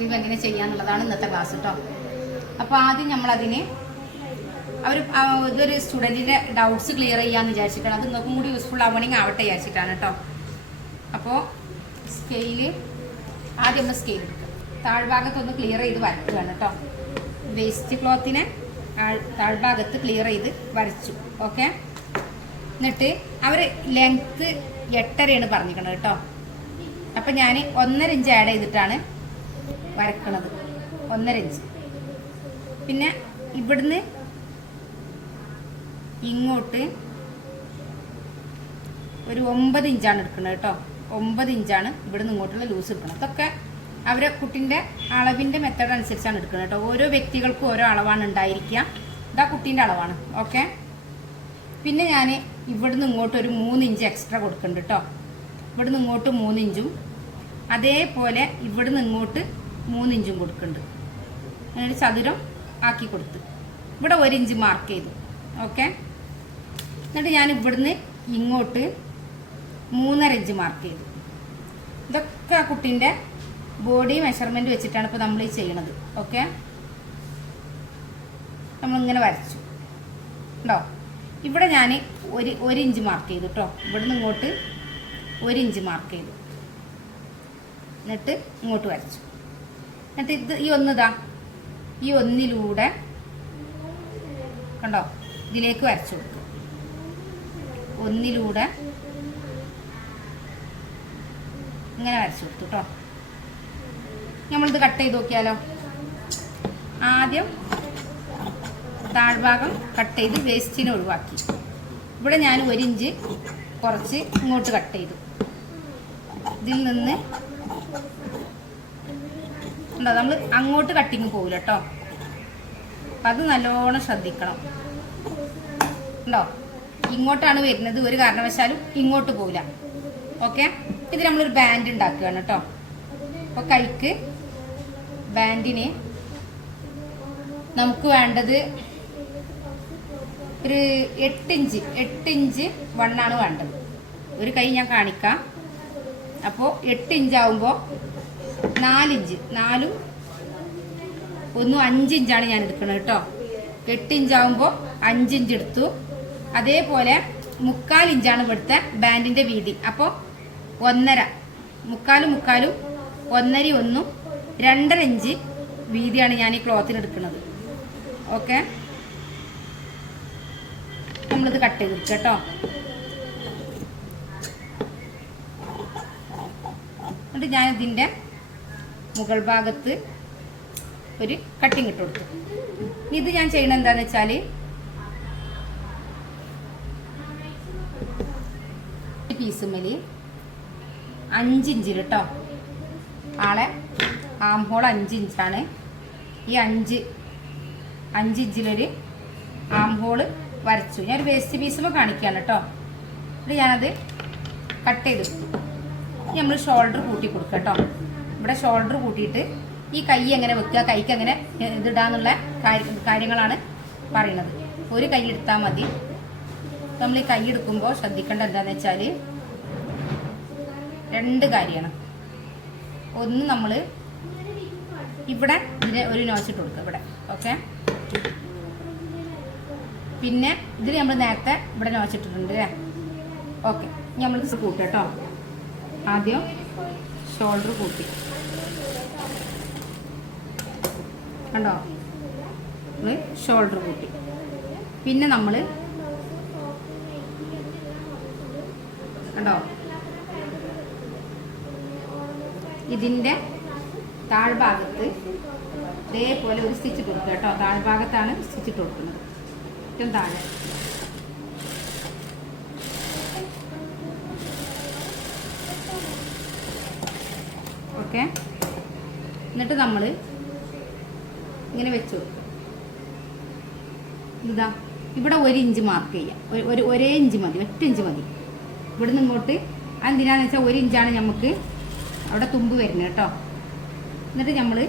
Sleeve എങ്ങനെ ചെയ്യാന്നുള്ളതാണ് ഇന്നത്തെ class കേട്ടോ അപ്പോൾ ആദ്യം നമ്മളതിന് അവർ ഇതൊരു സ്റ്റുഡന്റിന്റെ ഡൗട്ട്സ് ക്ലിയർ ചെയ്യാന്ന് വിചാരിച്ചിട്ടാണ്. അത് നിങ്ങൾക്കും കൂടി യൂസ്ഫുൾ ആവണമെങ്കിൽ ആവട്ടെ വിചാരിച്ചിട്ടാണ് കേട്ടോ അപ്പോൾ സ്കെയിൽ ആദ്യം നമ്മൾ സ്കെയിൽ എടുക്കുക. താഴ്ഭാഗത്തൊന്ന് ക്ലിയർ ചെയ്ത് വരയ്ക്കുകയാണ് കേട്ടോ വേസ്റ്റ് ക്ലോത്തിനെ താഴ്ഭാഗത്ത് ക്ലിയർ ചെയ്ത് വരച്ചു. ഓക്കെ എന്നിട്ട് അവർ ലെങ്ത്ത് എട്ടരയാണ് പറഞ്ഞിരിക്കണത് കേട്ടോ അപ്പം ഞാൻ ഒന്നര ഇഞ്ച് ആഡ് ചെയ്തിട്ടാണ് വരക്കണത്. ഒന്നര ഇഞ്ച് പിന്നെ ഇവിടുന്ന് ഇങ്ങോട്ട് ഒരു ഒമ്പത് ഇഞ്ചാണ് എടുക്കുന്നത് കേട്ടോ. ഒമ്പത് ഇഞ്ചാണ് ഇവിടുന്ന് ഇങ്ങോട്ടുള്ള ലൂസ് എടുക്കണം അതൊക്കെ അവരെ കുട്ടീന്റെ അളവിന്റെ മെത്തേഡ് അനുസരിച്ചാണ് എടുക്കുന്നത് കേട്ടോ. ഓരോ വ്യക്തികൾക്കും ഓരോ അളവാണ് ഉണ്ടായിരിക്കുക. ഇതാ കുട്ടീന്റെ അളവാണ്. ഓക്കെ പിന്നെ ഞാൻ ഇവിടുന്ന് ഇങ്ങോട്ട് ഒരു മൂന്ന് ഇഞ്ച് എക്സ്ട്രാ കൊടുക്കുന്നുണ്ട് കേട്ടോ. ഇവിടുന്ന് ഇങ്ങോട്ട് മൂന്ന് ഇഞ്ചും അതേപോലെ ഇവിടുന്ന് ഇങ്ങോട്ട് മൂന്ന് ഇഞ്ചും കൊടുക്കുന്നുണ്ട് അങ്ങനെ ചതുരം ആക്കി കൊടുത്ത്. ഇവിടെ ഒരു ഇഞ്ച് മാർക്ക് ചെയ്തു. ഓക്കെ എന്നിട്ട് ഞാൻ ഇവിടുന്ന് ഇങ്ങോട്ട് മൂന്നര ഇഞ്ച് മാർക്ക് ചെയ്തു. ഇതൊക്കെ ആ കുട്ടീന്റെ ബോഡി മെഷർമെന്റ് വെച്ചിട്ടാണ് ഇപ്പോൾ നമ്മൾ ഈ ചെയ്യണത്. ഓക്കെ നമ്മളിങ്ങനെ വരച്ചു. ഉണ്ടോ? ഇവിടെ ഞാൻ ഒരു ഒരു ഇഞ്ച് മാർക്ക് ചെയ്തു കേട്ടോ ഇവിടുന്ന് ഇങ്ങോട്ട് ഒരു ഇഞ്ച് മാർക്ക് ചെയ്തു. എന്നിട്ട് ഇങ്ങോട്ട് വരച്ചു. എന്നിട്ട് ഇത് ഈ ഒന്നിതാ. ഈ ഒന്നിലൂടെ കണ്ടോ? ഇതിലേക്ക് വരച്ചു കൊടുക്കും. ഒന്നിലൂടെ ഇങ്ങനെ വരച്ചു കൊടുത്തു കേട്ടോ നമ്മളിത് കട്ട് ചെയ്ത് നോക്കിയാലോ? ആദ്യം താഴ്ഭാഗം കട്ട് ചെയ്ത് വേസ്റ്റിനെ ഒഴിവാക്കി. ഇവിടെ ഞാൻ ഒരു ഇഞ്ച് കുറച്ച് ഇങ്ങോട്ട് കട്ട് ചെയ്തു. ഇതിൽ നിന്ന് ഉണ്ടോ നമ്മൾ അങ്ങോട്ട് കട്ടിങ് പോകില്ല കേട്ടോ അപ്പം അത് നല്ലോണം ശ്രദ്ധിക്കണം. ഉണ്ടോ? ഇങ്ങോട്ടാണ് വരുന്നത്. ഒരു കാരണവശാലും ഇങ്ങോട്ട് പോകില്ല ഓക്കെ ഇത് നമ്മളൊരു ബാൻഡ് ഉണ്ടാക്കുകയാണ് കേട്ടോ അപ്പോൾ കൈക്ക് ബാൻഡിന് നമുക്ക് വേണ്ടത് ഒരു എട്ട് ഇഞ്ച് എട്ട് ഇഞ്ച് വണ്ണാണ് വേണ്ടത്. ഒരു കൈ ഞാൻ കാണിക്കാം. അപ്പോൾ എട്ട് ഇഞ്ച് ആവുമ്പോൾ നാലിഞ്ച് നാലും ഒന്നും അഞ്ചിഞ്ചാണ് ഞാൻ എടുക്കുന്നത് കേട്ടോ. എട്ട് ഇഞ്ചാവുമ്പോൾ അഞ്ചിഞ്ച് എടുത്തു. അതേപോലെ മുക്കാൽ ഇഞ്ചാണ് ഇവിടുത്തെ ബാൻഡിന്റെ വീതി. അപ്പോൾ ഒന്നര. മുക്കാലും മുക്കാലും ഒന്നര ഒന്നും രണ്ടര ഇഞ്ച് വീതിയാണ് ഞാൻ ഈ ക്ലോത്തിന് എടുക്കുന്നത് ഓക്കെ? നമ്മളിത് കട്ട് ചെയ്ത് കേട്ടോ. എന്നിട്ട് ഞാൻ ഇതിന്റെ മുകൾ ഭാഗത്ത് ഒരു കട്ടിങ് ഇട്ട് കൊടുത്തു. ഇത് ഞാൻ ചെയ്യണത് എന്താണെന്ന് വെച്ചാൽ പീസുമലി അഞ്ചിഞ്ചിൽ കേട്ടോ ആളെ ആം ഹോൾ അഞ്ചിഞ്ചാണ് ഈ അഞ്ച് അഞ്ചിഞ്ചിലൊരു ആം ഹോൾ വരച്ചു. ഞാൻ ഒരു വേസ്റ്റ് പീസുമ്പോൾ കാണിക്കുകയാണ് കേട്ടോ എന്നിട്ട് ഞാനത് കട്ട് ചെയ്തെടുത്തു നമ്മൾ ഷോൾഡർ കൂട്ടി കൊടുക്കുക കേട്ടോ ഇവിടെ ഷോൾഡർ കൂട്ടിയിട്ട് ഈ കൈ എങ്ങനെ വെക്കുക കൈക്ക് എങ്ങനെ ഇതിടാന്നുള്ള കാര്യങ്ങളാണ് പറയുന്നത്. ഒരു കൈ എടുത്താൽ മതി. നമ്മൾ ഈ കൈ എടുക്കുമ്പോൾ ശ്രദ്ധിക്കേണ്ട എന്താണെന്ന് വെച്ചാൽ രണ്ട് കാര്യമാണ്. ഒന്ന് നമ്മൾ ഇവിടെ ഇതിന് ഒരു നോച്ചിട്ട് കൊടുക്കുക ഇവിടെ. ഓക്കെ പിന്നെ ഇതിൽ നമ്മൾ നേരത്തെ ഇവിടെ നോച്ചിട്ടിട്ടുണ്ട് അല്ലേ? ഓക്കെ നമ്മൾ കൂട്ടുക കേട്ടോ. ആദ്യം ഷോൾഡർ കൂട്ടി. കണ്ടോ? നമ്മൾ ഷോൾഡർ കൂട്ടി. പിന്നെ നമ്മൾ കണ്ടോ? ഇതിന്റെ താഴ്ഭാഗത്ത് ഇതേപോലെ ഒരു സ്റ്റിച്ച് കൊടുക്കുക കേട്ടോ. താഴ്ഭാഗത്താണ് സ്റ്റിച്ച് ഇട്ട് കൊടുക്കുന്നത്. ഏറ്റവും താഴെ. ഓക്കെ എന്നിട്ട് നമ്മൾ ഇങ്ങനെ വെച്ചു കൊടുക്കും ഇതാ ഇവിടെ ഒരു ഇഞ്ച് മാർക്ക് ചെയ്യാം. ഒരു- ഒരു ഇഞ്ച് മതി ഒറ്റ ഇഞ്ച് മതി. ഇവിടുന്ന് ഇങ്ങോട്ട് അതെന്തിനാന്ന് വെച്ചാൽ ഒരു ഇഞ്ചാണ് നമുക്ക് അവിടെ തുമ്പ് വരുന്നത് കേട്ടോ. എന്നിട്ട് നമ്മൾ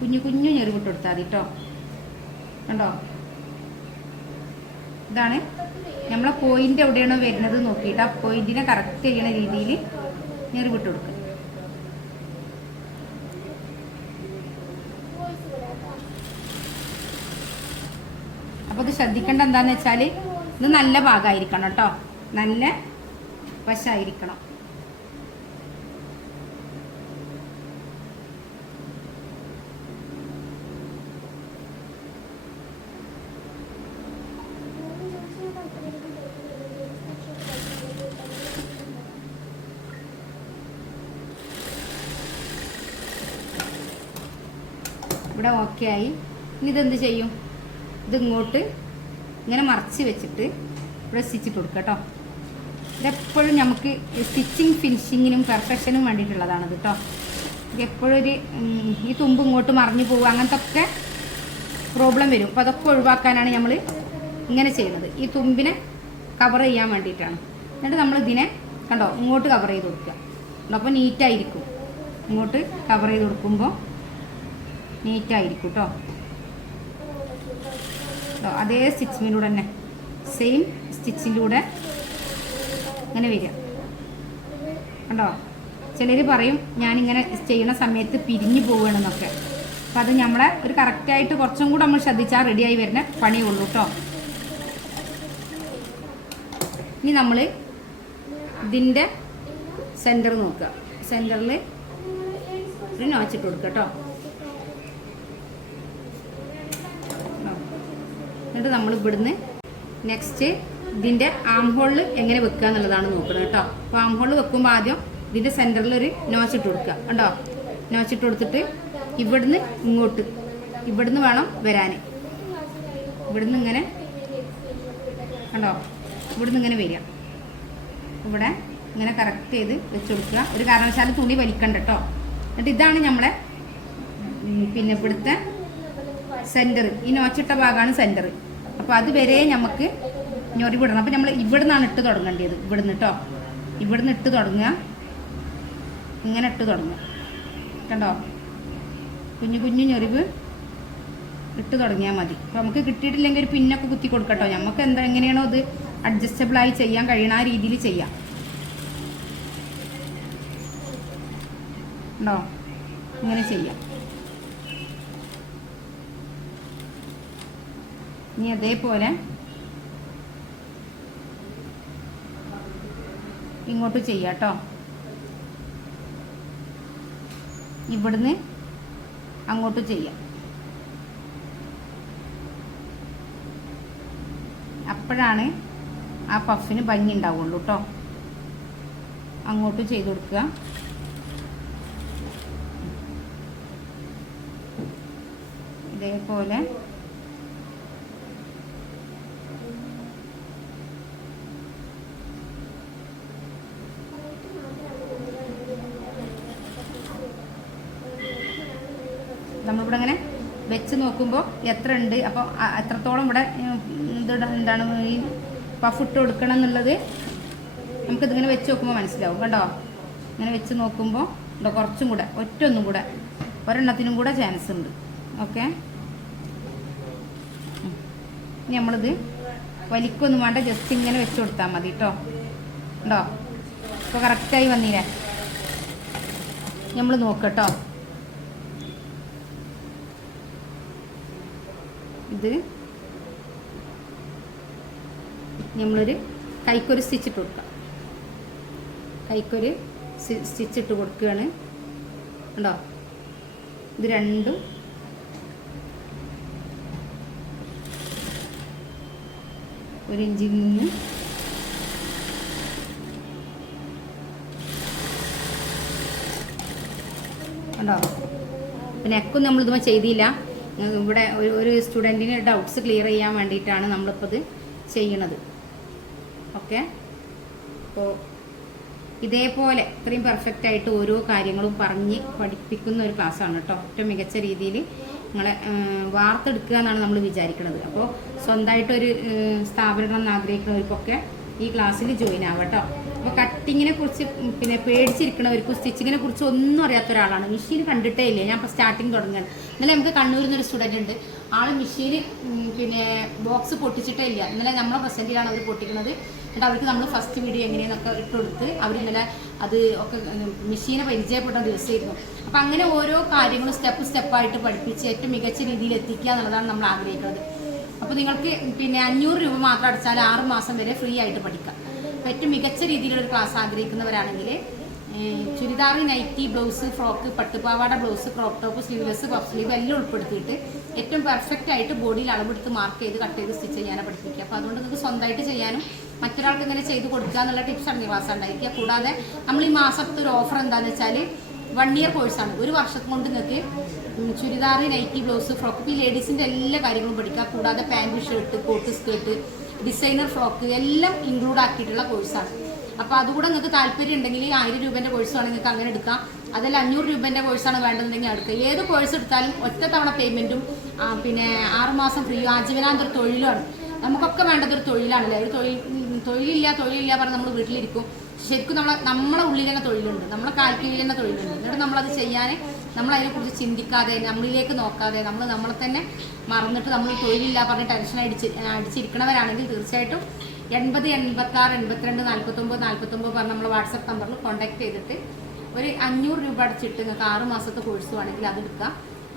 കുഞ്ഞു കുഞ്ഞു ഞെറിവിട്ട് കൊടുത്താൽ മതി കേട്ടോ. കണ്ടോ? ഇതാണ് നമ്മളെ പോയിന്റ് എവിടെയാണോ വരുന്നത് നോക്കിയിട്ട് ആ പോയിന്റിനെ കറക്റ്റ് ചെയ്യണ രീതിയിൽ ഞെറിവിട്ട് കൊടുക്കുക അപ്പോൾ ഇത് ശ്രദ്ധിക്കേണ്ട എന്താന്ന് വെച്ചാൽ ഇത് നല്ല ഭാഗമായിരിക്കണം കേട്ടോ. നല്ല വശമായിരിക്കണം ഇവിടെ ഓക്കെ ആയി. ഇനി ഇതെന്ത് ചെയ്യും? ഇതിങ്ങോട്ട് ഇങ്ങനെ മറച്ച് വെച്ചിട്ട് ഇവിടെ സ്റ്റിച്ചിട്ട് കൊടുക്കുക കേട്ടോ. ഇതെപ്പോഴും നമുക്ക് സ്റ്റിച്ചിങ് ഫിനിഷിങ്ങിനും പെർഫെക്ഷനും വേണ്ടിയിട്ടുള്ളതാണ് കേട്ടോ. ഇത് എപ്പോഴും ഒരു ഈ തുമ്പ് ഇങ്ങോട്ട് മറിഞ്ഞു പോകുക അങ്ങനത്തെ ഒക്കെ പ്രോബ്ലം വരും. അപ്പോൾ അതൊക്കെ ഒഴിവാക്കാനാണ് നമ്മൾ ഇങ്ങനെ ചെയ്യുന്നത്. ഈ തുമ്പിനെ കവർ ചെയ്യാൻ വേണ്ടിയിട്ടാണ്. എന്നിട്ട് നമ്മൾ ഇതിനെ കണ്ടോ ഇങ്ങോട്ട് കവർ ചെയ്ത് കൊടുക്കുക. അപ്പോൾ നീറ്റായിരിക്കും ഇങ്ങോട്ട് കവർ ചെയ്ത് കൊടുക്കുമ്പോൾ നീറ്റായിരിക്കും കേട്ടോ. കേട്ടോ അതേ സ്റ്റിച്ചിങ്ങിലൂടെ തന്നെ സെയിം സ്റ്റിച്ചിലൂടെ ഇങ്ങനെ വരിക. കണ്ടോ? ചിലർ പറയും ഞാനിങ്ങനെ ചെയ്യുന്ന സമയത്ത് പിരിഞ്ഞു പോവുകയാണെന്നൊക്കെ. അപ്പം അത് നമ്മളെ ഒരു കറക്റ്റായിട്ട് കുറച്ചും കൂടെ നമ്മൾ ശ്രദ്ധിച്ചാൽ റെഡിയായി വരുന്ന പണിയുള്ളൂ കേട്ടോ ഇനി നമ്മൾ ഇതിന്റെ സെന്റർ നോക്കുക. സെന്ററിൽ ഒരു നോച്ചിട്ട് കൊടുക്കുക കേട്ടോ എന്നിട്ട് നമ്മൾ ഇവിടുന്ന് നെക്സ്റ്റ് ഇതിന്റെ ആം ഹോളിൽ എങ്ങനെ വെക്കുക എന്നുള്ളതാണ് നോക്കുന്നത് കേട്ടോ. അപ്പോൾ ആം ഹോളിൽ വെക്കുമ്പോൾ ആദ്യം ഇതിന്റെ സെന്ററിൽ ഒരു നോച്ച് ഇട്ട് കൊടുക്കുക. കണ്ടോ? നോച്ചിട്ട് കൊടുത്തിട്ട് ഇവിടുന്ന് ഇങ്ങോട്ട് ഇവിടുന്ന് വേണം വരാൻ. ഇവിടുന്ന് ഇങ്ങനെ കണ്ടോ? ഇവിടുന്ന് ഇങ്ങനെ വരിക. ഇവിടെ ഇങ്ങനെ കറക്റ്റ് ചെയ്ത് വെച്ച് കൊടുക്കുക. ഒരു കാരണവശാലും തുണി വലിക്കണ്ട കേട്ടോ. എന്നിട്ട് ഇതാണ് നമ്മളെ പിന്നെ ഇവിടുത്തെ സെന്റർ ഈ നോച്ചിട്ട ഭാഗമാണ് സെന്റർ അപ്പോൾ അതുവരെ നമുക്ക് ഞൊറി വിടണം. അപ്പോൾ നമ്മൾ ഇവിടെ നിന്നാണ് ഇട്ട് തുടങ്ങേണ്ടത്. ഇവിടുന്ന് കേട്ടോ ഇവിടുന്ന് ഇട്ട് തുടങ്ങുക. ഇങ്ങനെ ഇട്ട് തുടങ്ങുക. കണ്ടോ? കുഞ്ഞു കുഞ്ഞു ഞൊറിവ് ഇട്ട് തുടങ്ങിയാൽ മതി. അപ്പോൾ നമുക്ക് കിട്ടിയിട്ടില്ലെങ്കിൽ ഒരു പിന്നൊക്കെ കുത്തി കൊടുക്കട്ടോ. നമുക്ക് എന്താ എങ്ങനെയാണോ അത് അഡ്ജസ്റ്റബിളായി ചെയ്യാൻ കഴിയണ ആ രീതിയിൽ ചെയ്യാം. ഉണ്ടോ ഇങ്ങനെ ചെയ്യാം. ഇനി അതേപോലെ ഇങ്ങോട്ട് ചെയ്യാട്ടോ ഇവിടുന്ന് അങ്ങോട്ട് ചെയ്യാം. അപ്പോഴാണ് ആ പഫിന് ഭംഗി ഉണ്ടാവുള്ളൂ കേട്ടോ അങ്ങോട്ട് ചെയ്ത് കൊടുക്കുക. ഇതേപോലെ നമ്മളിവിടെ ഇങ്ങനെ വെച്ച് നോക്കുമ്പോൾ എത്ര ഉണ്ട് അപ്പോൾ എത്രത്തോളം ഇവിടെ എന്താണ് ഈ പഫ് ഇട്ട് കൊടുക്കണം എന്നുള്ളത് നമുക്കിതിങ്ങനെ വെച്ച് നോക്കുമ്പോൾ മനസ്സിലാവും കേട്ടോ. ഇങ്ങനെ വെച്ച് നോക്കുമ്പോൾ ഇവിടെ കുറച്ചും കൂടെ ഒറ്റ ഒന്നും കൂടെ ഒരെണ്ണത്തിനും കൂടെ ചാൻസ് ഉണ്ട്. ഓക്കെ ഇനി നമ്മളിത് വലിക്കൊന്നും വേണ്ട ജസ്റ്റ് ഇങ്ങനെ വെച്ച് കൊടുത്താൽ മതി കേട്ടോ ഉണ്ടോ? ഇപ്പോൾ കറക്റ്റായി വന്നില്ലേ നമ്മൾ നോക്കട്ടോ ഇത് നമ്മളൊരു കൈക്കൊരു സ്റ്റിച്ച് ഇട്ട് കൊടുക്കാം. കൈക്കൊരു സ്റ്റിച്ച് ഇട്ട് കൊടുക്കുകയാണ്. ഉണ്ടോ ഇത് രണ്ടും ഒരു ഇഞ്ചിൽ നിന്ന് ഉണ്ടോ പിന്നെ എക്കും നമ്മളിതുമ്പോൾ ചെയ്തില്ല. ഇവിടെ ഒരു ഒരു സ്റ്റുഡന്റിന് ഡൗട്ട്സ് ക്ലിയർ ചെയ്യാൻ വേണ്ടിയിട്ടാണ് നമ്മളിപ്പോൾ ഇത് ചെയ്യണത് ഓക്കെ? അപ്പോൾ ഇതേപോലെ ഇത്രയും പെർഫെക്റ്റ് ആയിട്ട് ഓരോ കാര്യങ്ങളും പറഞ്ഞ് പഠിപ്പിക്കുന്ന ഒരു ക്ലാസ്സാണ് കേട്ടോ. ഏറ്റവും മികച്ച രീതിയിൽ നിങ്ങളെ വാർത്തെടുക്കുക എന്നാണ് നമ്മൾ വിചാരിക്കുന്നത് അപ്പോൾ സ്വന്തമായിട്ടൊരു സ്ഥാപനം ആഗ്രഹിക്കുന്നവർക്കൊക്കെ ഈ ക്ലാസ്സിൽ ജോയിൻ ആവട്ടോ. അപ്പോൾ കട്ടിങ്ങിനെ കുറിച്ച് പിന്നെ പേടിച്ചിരിക്കണവർക്ക് സ്റ്റിച്ചിങ്ങിനെ കുറിച്ച് ഒന്നും അറിയാത്ത ഒരാളാണ്. മെഷീൻ കണ്ടിട്ടേ ഇല്ല? ഞാൻ ഇപ്പോൾ സ്റ്റാർട്ടിങ് തുടങ്ങുകയാണ്. ഇന്നലെ നമുക്ക് കണ്ണൂരിൽ നിന്നൊരു സ്റ്റുഡന്റ് ഉണ്ട്. ആൾ മെഷീൻ പിന്നെ ബോക്സ് പൊട്ടിച്ചിട്ടേ ഇല്ല. ഇന്നലെ നമ്മളെ പ്രസന്റിലാണ് അവർ പൊട്ടിക്കുന്നത് എന്നിട്ട് അവർക്ക് നമ്മൾ ഫസ്റ്റ് വീഡിയോ എങ്ങനെയെന്നൊക്കെ ഇട്ട് കൊടുത്ത് അവർ ഇന്നലെ അത് ഒക്കെ മെഷീനെ പരിചയപ്പെട്ട ദിവസമായിരുന്നു. അപ്പം അങ്ങനെ ഓരോ കാര്യങ്ങളും സ്റ്റെപ്പ് സ്റ്റെപ്പായിട്ട് പഠിപ്പിച്ച് ഏറ്റവും മികച്ച രീതിയിൽ എത്തിക്കുക എന്നുള്ളതാണ് നമ്മൾ ആഗ്രഹിക്കുന്നത്. അപ്പോൾ നിങ്ങൾക്ക് പിന്നെ അഞ്ഞൂറ് രൂപ മാത്രം അടച്ചാൽ ആറ് മാസം വരെ ഫ്രീ ആയിട്ട് പഠിക്കാം. ഏറ്റവും മികച്ച രീതിയിലുള്ള ക്ലാസ് ആഗ്രഹിക്കുന്നവരാണെങ്കിൽ churidar nightie blouse frock പട്ടുപാവാട blouse crop top sleeveless puff sleeve എല്ലാം ഉൾപ്പെടുത്തിയിട്ട് ഏറ്റവും പെർഫെക്റ്റ് ആയിട്ട് ബോഡിയിൽ അളവെടുത്ത് മാർക്ക് ചെയ്ത് കട്ട് ചെയ്ത് സ്റ്റിച്ച് ചെയ്യാനാണ് പഠിപ്പിക്കുക. അപ്പോൾ അതുകൊണ്ട് നിങ്ങൾക്ക് സ്വന്തമായിട്ട് ചെയ്യാനും മറ്റൊരാൾക്ക് ഇങ്ങനെ ചെയ്ത് കൊടുക്കുക എന്നുള്ള ടിപ്സ് ഈ ക്ലാസ് ഉണ്ടായിരിക്കുക. കൂടാതെ നമ്മൾ ഈ മാസത്തെ ഒരു ഓഫർ എന്താണെന്ന് വെച്ചാൽ വൺ ഇയർ കോഴ്സാണ് ഒരു വർഷം കൊണ്ട് നിങ്ങൾക്ക് ചുരിദാർ നൈറ്റി ബ്ലൗസ് ഫ്രോക്ക് ഈ ലേഡീസിന്റെ എല്ലാ കാര്യങ്ങളും പഠിക്കുക. കൂടാതെ pant shirt coat skirt designer frock എല്ലാം ഇൻക്ലൂഡ് ആക്കിയിട്ടുള്ള കോഴ്സാണ് അപ്പോൾ അതുകൂടെ നിങ്ങൾക്ക് താല്പര്യം ഉണ്ടെങ്കിൽ ആയിരം രൂപേന്റെ കോഴ്സ് ആണ് നിങ്ങൾക്ക് അങ്ങനെ എടുക്കാം. അതല്ല അഞ്ഞൂറ് രൂപേന്റെ കോഴ്സാണ് വേണ്ടതെന്നുണ്ടെങ്കിൽ എടുക്കുക ഏത് കോഴ്സ് എടുത്താലും ഒറ്റ തവണ പേയ്മെന്റും പിന്നെ ആറുമാസം ഫ്രീ ആജീവനാന്തര തൊഴിലാണ് നമുക്കൊക്കെ വേണ്ടത് ഒരു തൊഴിലാണല്ലേ? ഒരു തൊഴിൽ തൊഴിലില്ല തൊഴിലില്ല പറഞ്ഞ് നമ്മൾ വീട്ടിലിരിക്കും. ശരിക്കും നമ്മളെ നമ്മുടെ ഉള്ളിൽ തന്നെ തൊഴിലുണ്ട്. നമ്മുടെ കാൽക്കീഴിൽ തന്നെ തൊഴിലുണ്ട്. എന്നിട്ട് നമ്മളത് ചെയ്യാൻ നമ്മൾ അതിനെക്കുറിച്ച് ചിന്തിക്കാതെ നമ്മളിലേക്ക് നോക്കാതെ നമ്മൾ നമ്മളെ തന്നെ മറന്നിട്ട് നമ്മൾ തൊഴിലില്ല പറഞ്ഞ് ടെൻഷൻ അടിച്ച് അടിച്ചിരിക്കണവരാണെങ്കിൽ തീർച്ചയായിട്ടും എൺപത് എൺപത്തി ആറ് എൺപത്തിരണ്ട് നാൽപ്പത്തൊമ്പത് നാൽപ്പത്തൊമ്പത് പറഞ്ഞ നമ്മൾ വാട്സപ്പ് നമ്പറിൽ കോൺടാക്ട് ചെയ്തിട്ട് ഒരു അഞ്ഞൂറ് രൂപ അടച്ചിട്ട് നിങ്ങൾക്ക് ആറ് മാസത്തെ കോഴ്സ് വേണമെങ്കിൽ അത് എടുക്കാം.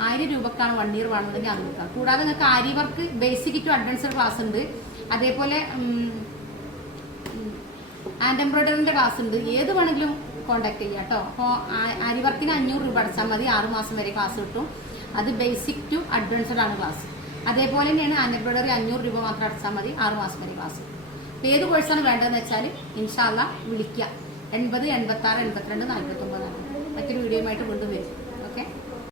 ആയിരം രൂപക്കാണ് വൺ ഇയർ വേണമെങ്കിൽ അത് എടുക്കാം. കൂടാതെ നിങ്ങൾക്ക് aari work basic to advanced class ഉണ്ട്. അതേപോലെ ആൻഡ് എംബ്രോയിഡറിന്റെ ക്ലാസ് ഉണ്ട്. ഏത് വേണമെങ്കിലും കോൺടാക്ട് ചെയ്യാം കേട്ടോ. അപ്പോൾ അരിവർക്കിന് അഞ്ഞൂറ് രൂപ അടച്ചാൽ മതി. ആറുമാസം വരെ ക്ലാസ് കിട്ടും. അത് ബേസിക് ടു അഡ്വാൻസ്ഡ് ആണ് ക്ലാസ് അതേപോലെ തന്നെയാണ് എംബ്രോയിഡറി അഞ്ഞൂറ് രൂപ മാത്രം അടച്ചാൽ മതി. ആറുമാസം വരെ ക്ലാസ് അപ്പോൾ ഏത് കോഴ്സാണ് വേണ്ടതെന്ന് വെച്ചാൽ ഇൻഷാല്ല വിളിക്കുക എൺപത് എൺപത്താറ് എൺപത്തിരണ്ട് നാൽപ്പത്തൊമ്പതാണ് മറ്റൊരു വീഡിയോയുമായിട്ട് വീണ്ടും വരും.